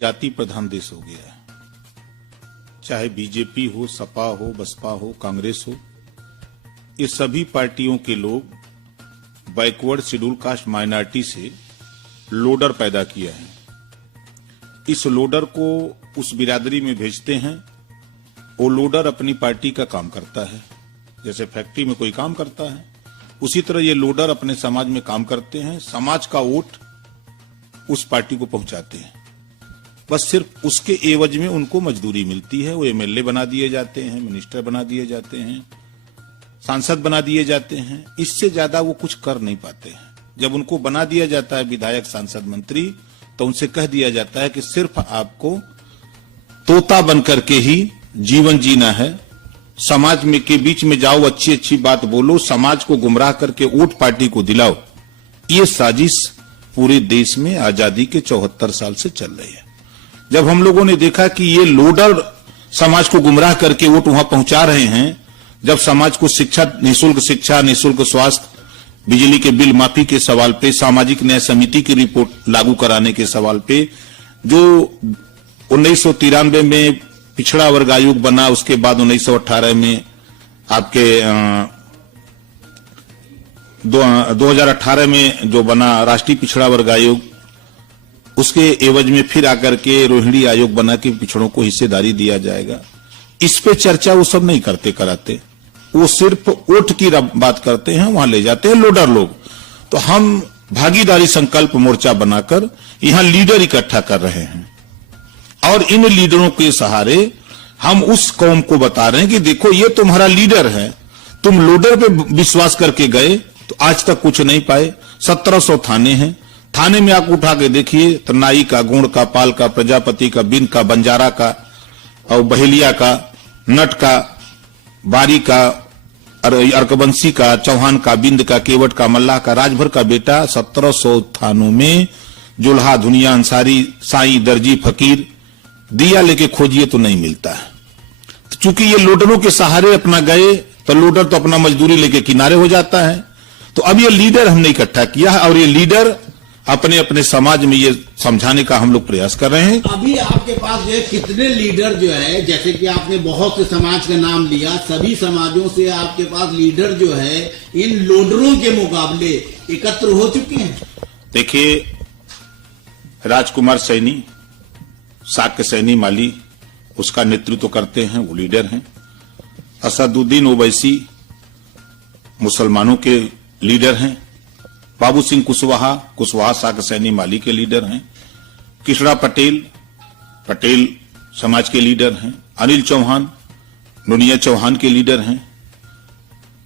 जाति प्रधान देश हो गया है। चाहे बीजेपी हो, सपा हो, बसपा हो, कांग्रेस हो, ये सभी पार्टियों के लोग बैकवर्ड शेड्यूल कास्ट माइनॉरिटी से लोडर पैदा किया है। इस लोडर को उस बिरादरी में भेजते हैं। वो लोडर अपनी पार्टी का काम करता है, जैसे फैक्ट्री में कोई काम करता है, उसी तरह ये लोडर अपने समाज में काम करते हैं। समाज का वोट उस पार्टी को पहुंचाते हैं। बस सिर्फ उसके एवज में उनको मजदूरी मिलती है। वो एमएलए बना दिए जाते हैं, मिनिस्टर बना दिए जाते हैं, सांसद बना दिए जाते हैं। इससे ज्यादा वो कुछ कर नहीं पाते हैं। जब उनको बना दिया जाता है विधायक, सांसद, मंत्री, तो उनसे कह दिया जाता है कि सिर्फ आपको तोता बनकर के ही जीवन जीना है। समाज में के बीच में जाओ, अच्छी अच्छी बात बोलो, समाज को गुमराह करके वोट पार्टी को दिलाओ। ये साजिश पूरे देश में आजादी के 74 साल से चल रही है। जब हम लोगों ने देखा कि ये लोडर समाज को गुमराह करके वोट वहां पहुंचा रहे हैं, जब समाज को शिक्षा, निःशुल्क स्वास्थ्य, बिजली के बिल माफी के सवाल पे, सामाजिक न्याय समिति की रिपोर्ट लागू कराने के सवाल पे, जो 1993 में पिछड़ा वर्ग आयोग बना, उसके बाद 1918 में आपके 2018 में जो बना राष्ट्रीय पिछड़ा वर्ग आयोग, उसके एवज में फिर आकर के रोहिणी आयोग बना के पिछड़ों को हिस्सेदारी दिया जाएगा। इस पे चर्चा वो सब नहीं करते कराते, वो सिर्फ वोट की बात करते हैं, वहां ले जाते हैं लोडर लोग। तो हम भागीदारी संकल्प मोर्चा बनाकर यहां लीडर इकट्ठा कर रहे हैं और इन लीडरों के सहारे हम उस कौम को बता रहे हैं कि देखो ये तुम्हारा लीडर है, तुम लोडर पे विश्वास करके गए तो आज तक कुछ नहीं पाए। 1700 थाने हैं, थाने में आप उठा के देखिए तो नाई का, गुण का, पाल का, प्रजापति का, बिन का, बंजारा का और बहेलिया का, नट का, बारी का, अर्कबंसी का, चौहान का, बिंद का, केवट का, मल्लाह का, राजभर का बेटा 1700 थानों में जुल्हा, धुनिया, अंसारी, साईं, दर्जी, फकीर, दिया लेके खोजिए तो नहीं मिलता है। तो चूंकि ये लोडरों के सहारे अपना गए तो लोडर तो अपना मजदूरी लेके किनारे हो जाता है। तो अब ये लीडर हमने इकट्ठा किया है और ये लीडर अपने अपने समाज में ये समझाने का हम लोग प्रयास कर रहे हैं। अभी आपके पास जो है कितने लीडर जो है, जैसे कि आपने बहुत से समाज का नाम लिया, सभी समाजों से आपके पास लीडर जो है इन लोडरों के मुकाबले एकत्र हो चुके हैं? देखिए, राजकुमार सैनी, साक्य सैनी माली उसका नेतृत्व करते हैं, वो लीडर हैं। असदुद्दीन ओवैसी मुसलमानों के लीडर हैं। बाबू सिंह कुशवाहा साक्य सैनी माली के लीडर हैं। कृष्णा पटेल समाज के लीडर हैं। अनिल चौहान नुनिया चौहान के लीडर हैं।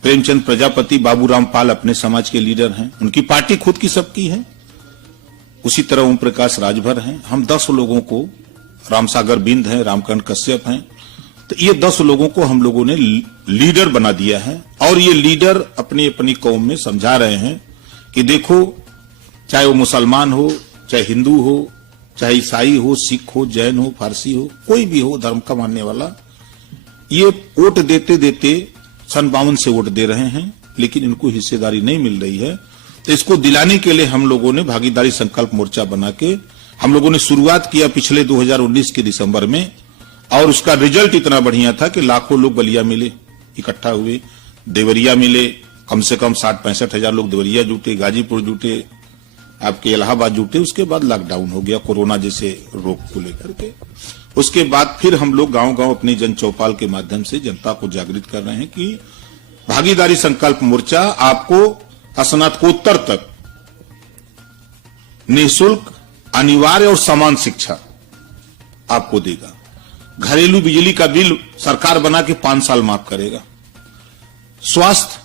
प्रेमचंद प्रजापति, बाबूराम पाल अपने समाज के लीडर हैं। उनकी पार्टी खुद की सबकी है। उसी तरह ओम प्रकाश राजभर हैं। हम 10 लोगों को, रामसागर बिंद हैं, रामकरण कश्यप हैं, तो ये 10 लोगों को हम लोगों ने लीडर बना दिया है और ये लीडर अपनी अपनी कौम में समझा रहे हैं कि देखो, चाहे वो मुसलमान हो, चाहे हिंदू हो, चाहे ईसाई हो, सिख हो, जैन हो, फारसी हो, कोई भी हो धर्म का मानने वाला, ये वोट देते देते सन 52 से वोट दे रहे हैं, लेकिन इनको हिस्सेदारी नहीं मिल रही है। तो इसको दिलाने के लिए हम लोगों ने भागीदारी संकल्प मोर्चा बना के हम लोगों ने शुरुआत किया पिछले 2019 के दिसंबर में और उसका रिजल्ट इतना बढ़िया था कि लाखों लोग बलिया मिले, इकट्ठा हुए, देवरिया मिले, कम से कम 60-65 हजार लोग देवरिया जुटे, गाजीपुर जुटे, आपके इलाहाबाद जुटे। उसके बाद लॉकडाउन हो गया कोरोना जैसे रोग को लेकर के। उसके बाद फिर हम लोग गांव-गांव अपनी जन चौपाल के माध्यम से जनता को जागृत कर रहे हैं कि भागीदारी संकल्प मोर्चा आपको स्नातकोत्तर तक निःशुल्क, अनिवार्य और समान शिक्षा आपको देगा। घरेलू बिजली का बिल सरकार बना के 5 साल माफ करेगा। स्वास्थ्य,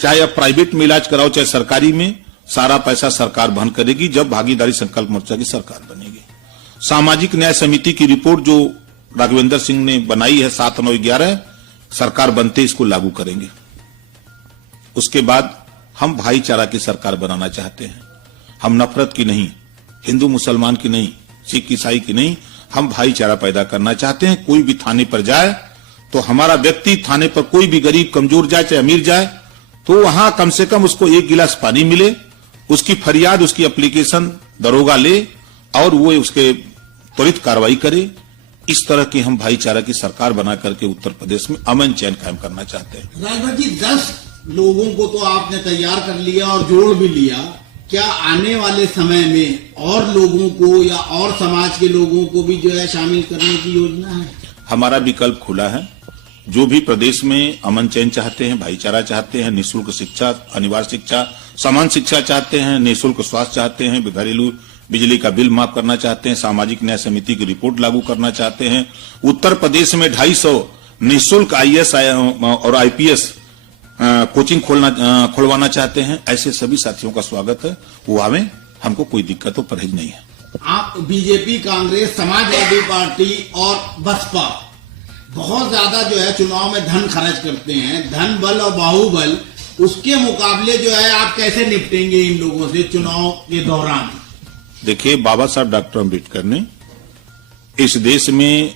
चाहे आप प्राइवेट में इलाज कराओ चाहे सरकारी में, सारा पैसा सरकार वहन करेगी जब भागीदारी संकल्प मोर्चा की सरकार बनेगी। सामाजिक न्याय समिति की रिपोर्ट जो राघवेंद्र सिंह ने बनाई है 7, 9, 11, सरकार बनते इसको लागू करेंगे। उसके बाद हम भाईचारा की सरकार बनाना चाहते हैं। हम नफरत की नहीं, हिंदू मुसलमान की नहीं, सिख ईसाई की नहीं, हम भाईचारा पैदा करना चाहते हैं। कोई भी थाने पर जाए तो हमारा व्यक्ति थाने पर कोई भी गरीब कमजोर जाए चाहे अमीर जाए तो वहां कम से कम उसको 1 गिलास पानी मिले, उसकी फरियाद, उसकी एप्लीकेशन दरोगा ले और वो उसके त्वरित कार्रवाई करे। इस तरह की हम भाईचारा की सरकार बना करके उत्तर प्रदेश में अमन चैन कायम करना चाहते हैं। राजभर जी, 10 लोगों को तो आपने तैयार कर लिया और जोड़ भी लिया। क्या आने वाले समय में और लोगों को या और समाज के लोगों को भी जो है शामिल करने की योजना है? हमारा विकल्प खुला है। जो भी प्रदेश में अमन चैन चाहते हैं, भाईचारा चाहते हैं, निःशुल्क शिक्षा, अनिवार्य शिक्षा, समान शिक्षा चाहते हैं, निःशुल्क स्वास्थ्य चाहते हैं, घरेलू बिजली का बिल माफ करना चाहते हैं, सामाजिक न्याय समिति की रिपोर्ट लागू करना चाहते हैं, उत्तर प्रदेश में 250 निःशुल्क IAS और IPS कोचिंग खोलवाना चाहते हैं, ऐसे सभी साथियों का स्वागत है। वो आवें, हमको कोई दिक्कत तो परहेज नहीं है। आप बीजेपी, कांग्रेस, समाजवादी पार्टी और बसपा बहुत ज्यादा जो है चुनाव में धन खर्च करते हैं, धन बल और बाहुबल, उसके मुकाबले जो है आप कैसे निपटेंगे इन लोगों से चुनाव के दौरान? देखिए, बाबा साहब डॉक्टर अम्बेडकर ने इस देश में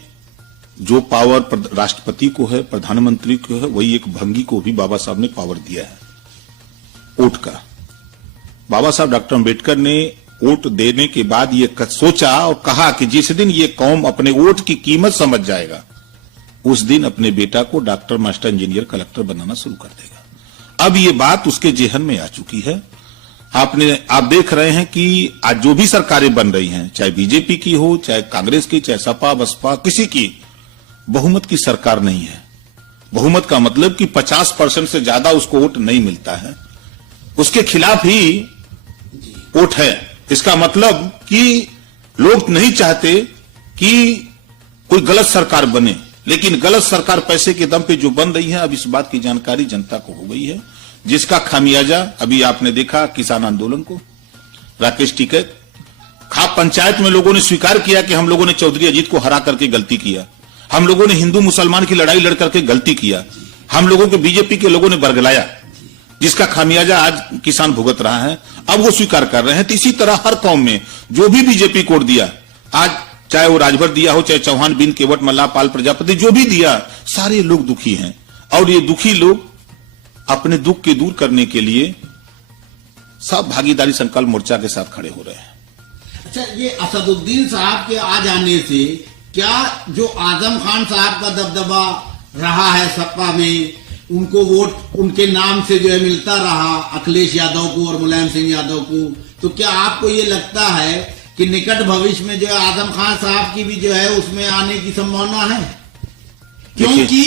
जो पावर राष्ट्रपति को है, प्रधानमंत्री को है, वही एक भंगी को भी बाबा साहब ने पावर दिया है, वोट का। बाबा साहब डॉक्टर अम्बेडकर ने वोट देने के बाद ये सोचा और कहा कि जिस दिन ये कौम अपने वोट की कीमत समझ जाएगा, उस दिन अपने बेटा को डॉक्टर, मास्टर, इंजीनियर, कलेक्टर बनाना शुरू कर देगा। अब ये बात उसके जेहन में आ चुकी है। आप देख रहे हैं कि आज जो भी सरकारें बन रही हैं, चाहे बीजेपी की हो, चाहे कांग्रेस की, चाहे सपा बसपा, किसी की बहुमत की सरकार नहीं है। बहुमत का मतलब कि 50% से ज्यादा उसको वोट नहीं मिलता है, उसके खिलाफ ही वोट है। इसका मतलब कि लोग नहीं चाहते कि कोई गलत सरकार बने, लेकिन गलत सरकार पैसे के दम पे जो बन रही है, अब इस बात की जानकारी जनता को हो गई है, जिसका खामियाजा अभी आपने देखा किसान आंदोलन को, राकेश टिकैत, खाप पंचायत में लोगों ने स्वीकार किया कि हम लोगों ने चौधरी अजीत को हरा करके गलती किया, हम लोगों ने हिंदू मुसलमान की लड़ाई लड़ करके गलती किया, हम लोगों के बीजेपी के लोगों ने बरगलाया, जिसका खामियाजा आज किसान भुगत रहा है। अब वो स्वीकार कर रहे हैं। तो इसी तरह हर कौम में जो भी बीजेपी कोड दिया, आज चाहे वो राजभर दिया हो, चाहे चौहान, बिन, केवट, मल्ला, पाल, प्रजापति, जो भी दिया, सारे लोग दुखी हैं। और ये दुखी लोग अपने दुख के दूर करने के लिए सब भागीदारी संकल्प मोर्चा के साथ खड़े हो रहे हैं। अच्छा, ये असदुद्दीन साहब के आ जाने से क्या जो आजम खान साहब का दबदबा रहा है सपा में, उनको वोट उनके नाम से जो है मिलता रहा, अखिलेश यादव को और मुलायम सिंह यादव को, तो क्या आपको ये लगता है कि निकट भविष्य में जो है आजम खान साहब की भी जो है उसमें आने की संभावना है? क्योंकि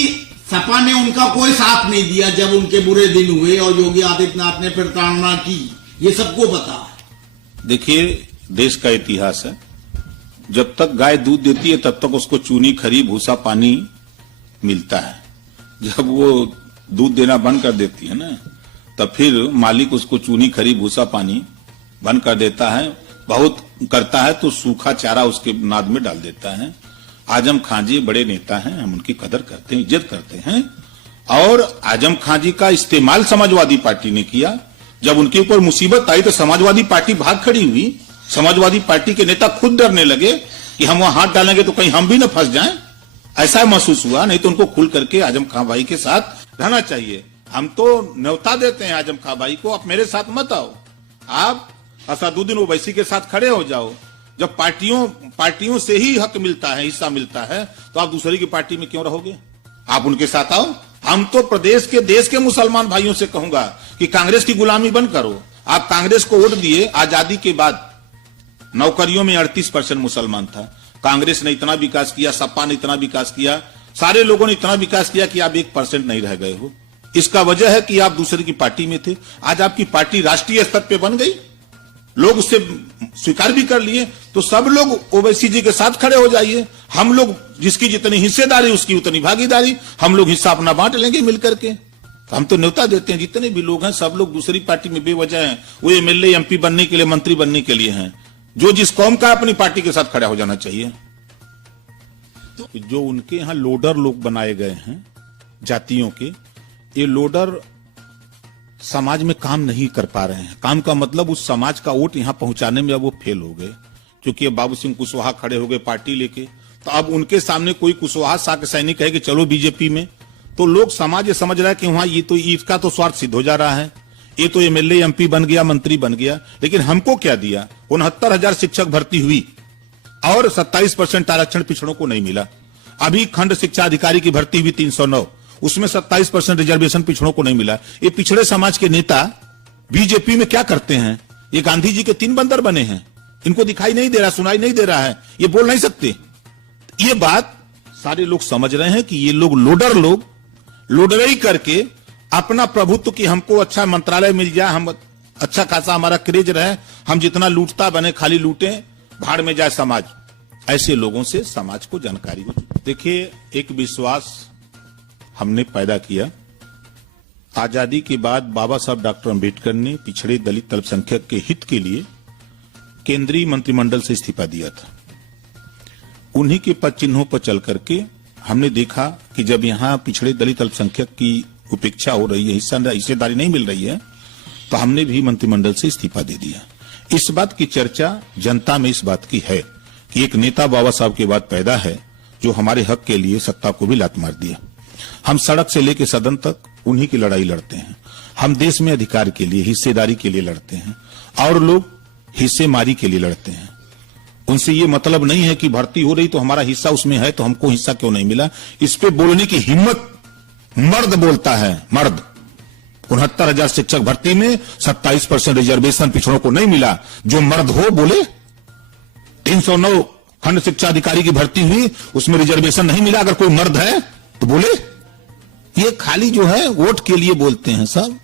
सपा ने उनका कोई साथ नहीं दिया जब उनके बुरे दिन हुए और योगी आदित्यनाथ ने प्रताड़ना की, ये सबको पता है। देखिए, देश का इतिहास है, जब तक गाय दूध देती है तब तक उसको चूनी, खरी, भूसा, पानी मिलता है। जब वो दूध देना बंद कर देती है ना, तब फिर मालिक उसको चूनी, खरी, भूसा, पानी बंद कर देता है। बहुत करता है तो सूखा चारा उसके नाद में डाल देता है। आजम खान जी बड़े नेता हैं, हम उनकी कदर करते हैं, इज्जत करते हैं। और आजम खान जी का इस्तेमाल समाजवादी पार्टी ने किया। जब उनके ऊपर मुसीबत आई तो समाजवादी पार्टी भाग खड़ी हुई। समाजवादी पार्टी के नेता खुद डरने लगे कि हम वहां हाथ डालेंगे तो कहीं हम भी न फंस जाएं। ऐसा महसूस हुआ। नहीं तो उनको खुल करके आजम खान भाई के साथ रहना चाहिए। हम तो न्योता देते हैं आजम खान भाई को, आप मेरे साथ मत आओ, आप असदुद्दीन ओवैसी के साथ खड़े हो जाओ। जब पार्टियों से ही हक मिलता है, हिस्सा मिलता है, तो आप दूसरी की पार्टी में क्यों रहोगे? आप उनके साथ आओ। हम तो प्रदेश के, देश के मुसलमान भाइयों से कहूंगा कि कांग्रेस की गुलामी बंद करो। आप कांग्रेस को वोट दिए, आजादी के बाद नौकरियों में 38% मुसलमान था। कांग्रेस ने इतना विकास किया, सपा ने इतना विकास किया, सारे लोगों ने इतना विकास किया कि आप 1% नहीं रह गए हो। इसका वजह है कि आप दूसरे की पार्टी में थे। आज आपकी पार्टी राष्ट्रीय स्तर पे बन गई, लोग उससे स्वीकार भी कर लिए, तो सब लोग ओवैसी जी के साथ खड़े हो जाइए। हम लोग जिसकी जितनी हिस्सेदारी उसकी उतनी भागीदारी, हम लोग हिस्सा अपना बांट लेंगे मिलकर के। हम तो न्योता देते हैं, जितने भी लोग हैं सब लोग दूसरी पार्टी में बेवजह हैं, वो एमएलए एमपी बनने के लिए, मंत्री बनने के लिए हैं। जो जिस कौम का अपनी पार्टी के साथ खड़ा हो जाना चाहिए। तो जो उनके यहाँ लोडर लोग बनाए गए हैं जातियों के, ये लोडर समाज में काम नहीं कर पा रहे हैं। काम का मतलब उस समाज का वोट यहां पहुंचाने में अब वो फेल हो गए, क्योंकि अब बाबू सिंह कुशवाहा खड़े हो गए पार्टी लेके। तो अब उनके सामने कोई कुशवाहा साक सैनिक है कि चलो बीजेपी में, तो लोग समाज ये समझ रहा है कि वहां ये तो इसका तो स्वार्थ सिद्ध हो जा रहा है, ये तो एमएलए एमपी बन गया, मंत्री बन गया। लेकिन हमको क्या दिया? 69,000 शिक्षक भर्ती हुई, और 27% आरक्षण पिछड़ों को नहीं मिला। अभी खंड शिक्षा अधिकारी की भर्ती हुई 309, उसमें 27% रिजर्वेशन पिछड़ों को नहीं मिला। ये पिछड़े समाज के नेता बीजेपी में क्या करते हैं? ये गांधी जी के 3 बंदर बने हैं, इनको दिखाई नहीं दे रहा, सुनाई नहीं दे रहा है, ये बोल नहीं सकते। ये बात सारे लोग समझ रहे हैं कि ये लोग लोडरई करके अपना प्रभुत्व की हमको अच्छा मंत्रालय मिल जाए, हम अच्छा खासा हमारा क्रेज रहे, हम जितना लूटता बने खाली लूटें, भाड़ में जाए समाज। ऐसे लोगों से समाज को जानकारी हो। देखिए, एक विश्वास हमने पैदा किया। आजादी के बाद बाबा साहब डॉक्टर अंबेडकर ने पिछड़े दलित अल्पसंख्यक के हित के लिए केंद्रीय मंत्रिमंडल से इस्तीफा दिया था। उन्हीं के पद चिन्हों पर चल करके हमने देखा कि जब यहाँ पिछड़े दलित अल्पसंख्यक की उपेक्षा हो रही है, हिस्सेदारी नहीं मिल रही है, तो हमने भी मंत्रिमंडल से इस्तीफा दे दिया। इस बात की चर्चा जनता में इस बात की है कि एक नेता बाबा साहब के बाद पैदा है जो हमारे हक के लिए सत्ता को भी लात मार दिया। हम सड़क से लेकर सदन तक उन्हीं की लड़ाई लड़ते हैं। हम देश में अधिकार के लिए, हिस्सेदारी के लिए लड़ते हैं, और लोग हिस्सेमारी के लिए लड़ते हैं। उनसे ये मतलब नहीं है कि भर्ती हो रही तो हमारा हिस्सा उसमें है तो हमको हिस्सा क्यों नहीं मिला। इस पे बोलने की हिम्मत मर्द बोलता है, मर्द। 69,000 शिक्षक भर्ती में 27% रिजर्वेशन पिछड़ों को नहीं मिला। जो मर्द हो बोले। 309 खंड शिक्षा अधिकारी की भर्ती हुई, उसमें रिजर्वेशन नहीं मिला। अगर कोई मर्द है तो बोले। ये खाली जो है वोट के लिए बोलते हैं सब,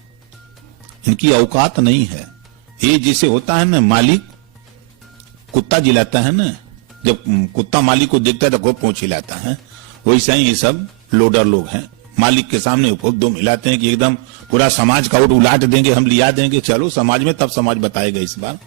इनकी औकात नहीं है। ये जैसे होता है ना, मालिक कुत्ता जिलाता है ना, जब कुत्ता मालिक को देखता है तो खूब पूंछ हिलाता है, वैसा ही ये सब लोडर लोग हैं। मालिक के सामने खूब दम हिलाते हैं कि एकदम पूरा समाज का वोट उलाट देंगे, हम लिया देंगे। चलो समाज में तब समाज बताएगा इस बार।